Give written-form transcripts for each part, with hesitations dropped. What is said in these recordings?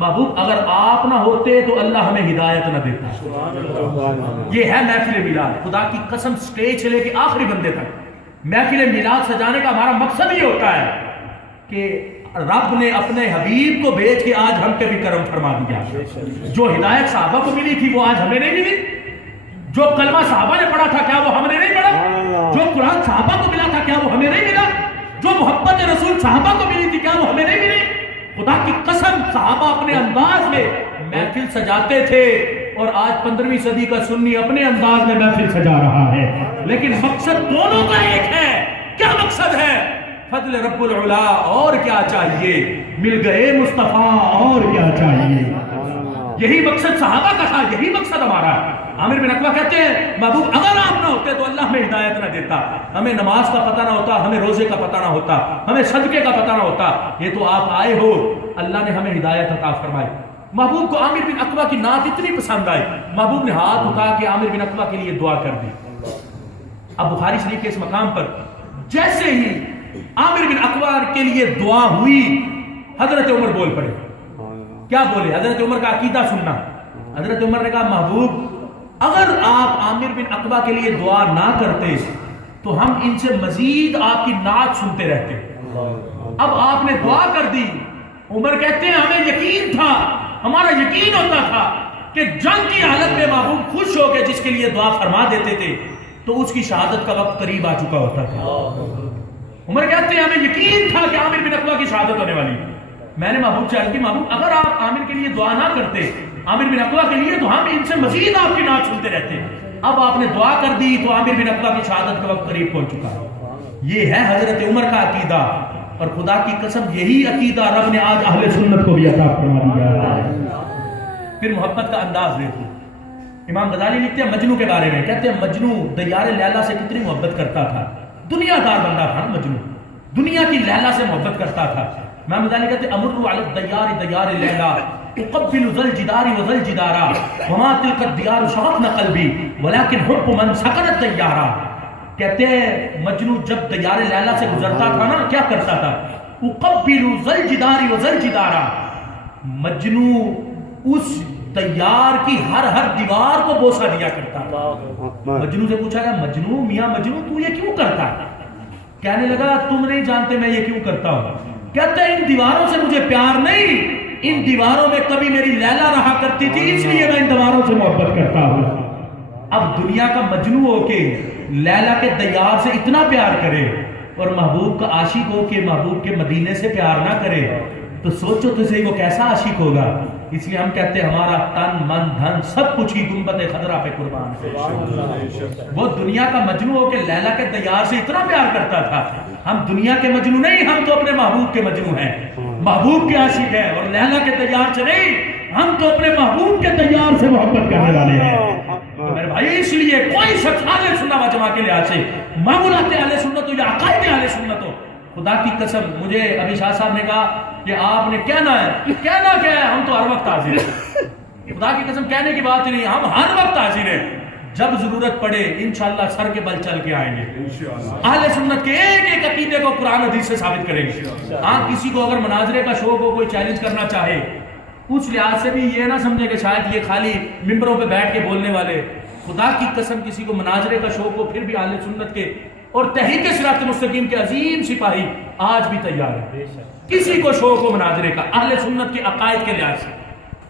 محبوب اگر آپ نہ ہوتے تو اللہ ہمیں ہدایت نہ دیتا. یہ ہے محفل میلاد. خدا کی قسم سٹیج سے لے کے آخری بندے تک محفل میلاد سجانے کا ہمارا مقصد یہ ہوتا ہے کہ رب نے اپنے حبیب کو بھیج کے آج ہم پہ بھی کرم فرما دیا. جو ہدایت صحابہ کو ملی تھی وہ آج ہمیں نہیں ملی. جو کلمہ صحابہ نے پڑھا تھا کیا وہ ہم نے نہیں پڑھا؟ جو قرآن صحابہ کو ملا تھا کیا وہ ہمیں نہیں ملا؟ جو محبت رسول صحابہ کو ملی تھی کیا وہ ہمیں نہیں ملی؟ خدا کی قسم صحابہ اپنے انداز میں محفل سجاتے تھے اور آج 15ویں صدی کا سنی اپنے انداز میں محفل سجا رہا ہے. لیکن مقصد دونوں کا ایک ہے. کیا مقصد ہے؟ فضل رب العلا. اور کیا چاہیے؟ مل گئے مصطفیٰ. اور کیا چاہیے؟ یہی مقصد صحابہ کا تھا, یہی مقصد ہمارا. عامر بن عقبہ کہتے ہیں محبوب اگر آپ نہ ہوتے تو اللہ ہمیں ہدایت نہ دیتا. ہمیں نماز کا پتہ نہ ہوتا, ہمیں روزے کا پتہ نہ ہوتا, ہمیں صدقے کا پتہ نہ ہوتا. یہ تو آپ آئے ہو, اللہ نے ہمیں ہدایت عطا فرمائی. محبوب کو عامر بن عقبہ کی نعت اتنی پسند آئی, محبوب نے ہاتھ اٹھا کے عامر بن عقبہ کے لیے دعا کر دی. اب بخاری شریف کے اس مقام پر جیسے ہی عامر بن عقبہ کے لیے دعا ہوئی, حضرت عمر بول پڑے. کیا بولے؟ حضرت عمر کا عقیدہ سننا. حضرت عمر نے کہا محبوب اگر آپ عامر بن عقبہ کے لیے دعا نہ کرتے تو ہم ان سے مزید آپ کی نعت سنتے رہتے. اب آپ نے دعا کر دی. عمر کہتے ہیں ہمیں یقین تھا, ہمارا یقین ہوتا تھا کہ جنگ کی حالت میں محبوب خوش ہو کے جس کے لیے دعا فرما دیتے تھے تو اس کی شہادت کا وقت قریب آ چکا ہوتا تھا. عمر کہتے ہیں ہمیں یقین تھا کہ عامر بن عقبہ کی شہادت ہونے والی. میں نے محبوب سے عرض کی محبوب اگر آپ عامر کے لیے دعا نہ کرتے, عامر بن عقبہ کے لیے, تو ہم ان سے مزید آپ کی نعت سنتے رہتے. اب آپ نے دعا کر دی تو عامر بن عقبہ کی شہادت کا وقت قریب پہنچ چکا. یہ ہے حضرت عمر کا عقیدہ. اور خدا کی قسم یہی عقیدہ رب نے آج اہل سنت کو بھی عطا فرما دیا. پھر محبت کا انداز دیکھو. امام غزالی لکھتے ہیں مجنو کے بارے میں, کہتے ہیں مجنو دیار لیلا سے کتنی محبت کرتا تھا. دنیا دار بندہ تھا مجنو, دنیا کی لیلا سے محبت کرتا تھا. امام غزالی کہتے ہیں امر علی الدیار دیار لیلا اقبل ذل جدار وذل جدارا وما تلك الديار شغفنا قلبی ولكن حب من سكنت دیارا. کہتے ہیں مجنو جب دیار لیلا سے گزرتا تھا نا کیا کرتا تھا؟ اقبل ذل جدار وذل جدارا. مجنو اس دیار کی ہر دیوار کو بوسہ دیا کرتا تھا. مجنو سے پوچھا گیا مجنو میاں مجنو تو یہ کیوں کرتا ہے؟ کہنے لگا تم نہیں جانتے میں یہ کیوں کرتا ہوں. کہتے ہیں ان دیواروں سے مجھے پیار نہیں, ان دیواروں میں کبھی میری لیلا رہا کرتی تھی اس لیے میں ان دیواروں سے محبت کرتا ہوں. اب دنیا کا مجنو ہو کے لیلا کے دیار سے اتنا پیار کرے اور محبوب کا عاشق ہو کے محبوب کے مدینے سے پیار نہ کرے تو سوچو تو صحیح وہ کیسا عاشق ہوگا. اس لیے ہم کہتے ہیں ہمارا تن من دھن سب کچھ ہی گنبد خضرا پہ قربان ہے. وہ دنیا کا مجنو ہو کے لیلا کے دیار سے اتنا پیار کرتا تھا. ہم دنیا کے مجنو نہیں, ہم تو اپنے محبوب کے مجنو ہیں, محبوب کے عاشق ہیں. اور لیلا کے دیار سے نہیں, ہم تو اپنے محبوب کے دیار سے محبت کرنے والے ہیں. میرے بھائی اس لیے کوئی شخص اہل سنت و جماعت کے لحاظ سے معمولات اہل سنت ہو یا عقائد اہل سنت ہو, خدا کی قسم مجھے ابھی شاہ صاحب نے کہا کہ آپ نے کہنا ہے, کہنا کیا ہے, ہم تو ہر وقت حاضر ہیں. خدا کی قسم کہنے کی بات نہیں, ہم ہر وقت حاضر ہیں. جب ضرورت پڑے انشاءاللہ سر کے بل چل کے آئیں گے. اہل سنت کے ایک ایک عقیدے کو قرآن حدیث سے ثابت کریں گے. ہاں کسی کو اگر مناظرے کا شوق ہو, کوئی چیلنج کرنا چاہے, اس لحاظ سے بھی یہ نہ سمجھے کہ شاید یہ خالی ممبروں پہ بیٹھ کے بولنے والے. خدا کی قسم کسی کو مناظرے کا شوق ہو پھر بھی اہل سنت کے اور تحریک صراط مستقیم کے عظیم سپاہی آج بھی تیار ہے. کسی کو شوق ہو مناظرے کا اہل سنت کے عقائد کے لحاظ سے,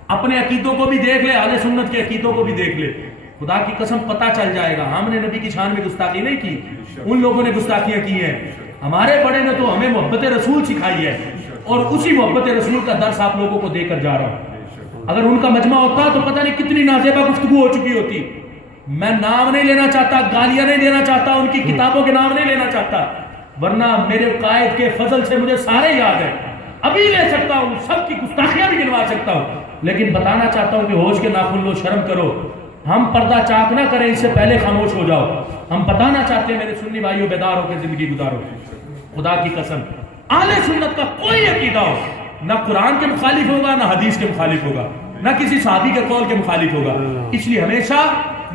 اپنے عقیدوں کو بھی دیکھ لے, اہل سنت کے عقیدوں کو بھی دیکھ لے. خدا کی قسم پتہ چل جائے گا. ہم نے نبی کی شان میں گستاخی نہیں کی, ان لوگوں نے گستاخیاں کی ہیں. ہمارے بڑے نے تو ہمیں محبت رسول سکھائی ہے اور اسی محبت رسول کا درس آپ لوگوں کو دے کر جا رہا ہوں. اگر ان کا مجمع ہوتا تو پتہ نہیں کتنی نازیبہ گفتگو ہو چکی ہوتی. میں نام نہیں لینا چاہتا, گالیاں نہیں دینا چاہتا, ان کی کتابوں کے نام نہیں لینا چاہتا, ورنہ میرے قائد کے فضل سے مجھے سارے یاد ہیں. ابھی لے سکتا ہوں, سب کی گستاخیاں بھی گنوا سکتا ہوں, لیکن بتانا چاہتا ہوں کہ ہوش کے ناخن لو, شرم کرو. ہم پردہ چاک نہ کریں, اس سے پہلے خاموش ہو جاؤ. ہم بتانا چاہتے ہیں میرے سنی بھائیوں, بیدار ہو کے زندگی گزارو. خدا کی قسم اہل سنت کا کوئی عقیدہ ہو, نہ قرآن کے مخالف ہوگا, نہ حدیث کے مخالف ہوگا, نہ کسی صحابی کے قول کے مخالف ہوگا. اس لیے ہمیشہ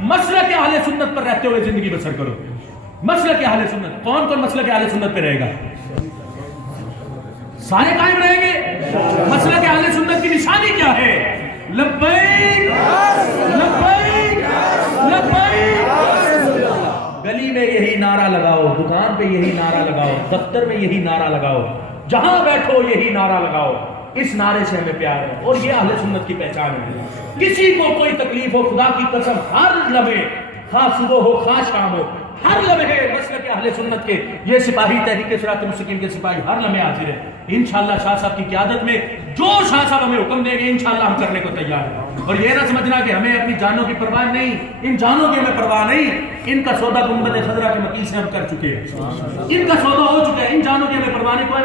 مسلک اہل سنت پر رہتے ہوئے زندگی بسر کرو. مسلک اہل سنت, کون کون مسلک اہل سنت پہ رہے گا؟ سارے قائم رہیں گے. مسلک اہل سنت کی نشانی کیا لبیک لبیک لبیک. گلی میں یہی نعرہ لگاؤ, دکان پہ یہی نعرہ لگاؤ, دفتر میں یہی نعرہ لگاؤ, جہاں بیٹھو یہی نعرہ لگاؤ. اس نعرے سے ہمیں پیار ہے اور یہ اہل سنت کی پہچان ہے. کسی کو کوئی تکلیف ہو, خدا کی قسم ہر لمحے, خواہ صبح ہو خواہ شام ہو, ہر لمحے مسلک اہل سنت کے یہ سپاہی تحریک صراط مستقیم کے سپاہی ہر لمحے حاضر ہیں. انشاءاللہ شاہ صاحب کی قیادت میں جو شاہ صاحب ہمیں حکم دیں گے انشاءاللہ ہم کرنے کو تیار ہیں. اور یہ نہ سمجھنا کہ ہمیں اپنی جانوں کی پرواہ نہیں, ان جانوں کی ہمیں پرواہ نہیں. ان کا سودا گنبد خضرا کے مکین سے ہم کر چکے ہیں, ان کا سودا ہو چکا ہے, ان جانوں کی ہمیں پرواہ نہیں. کوئی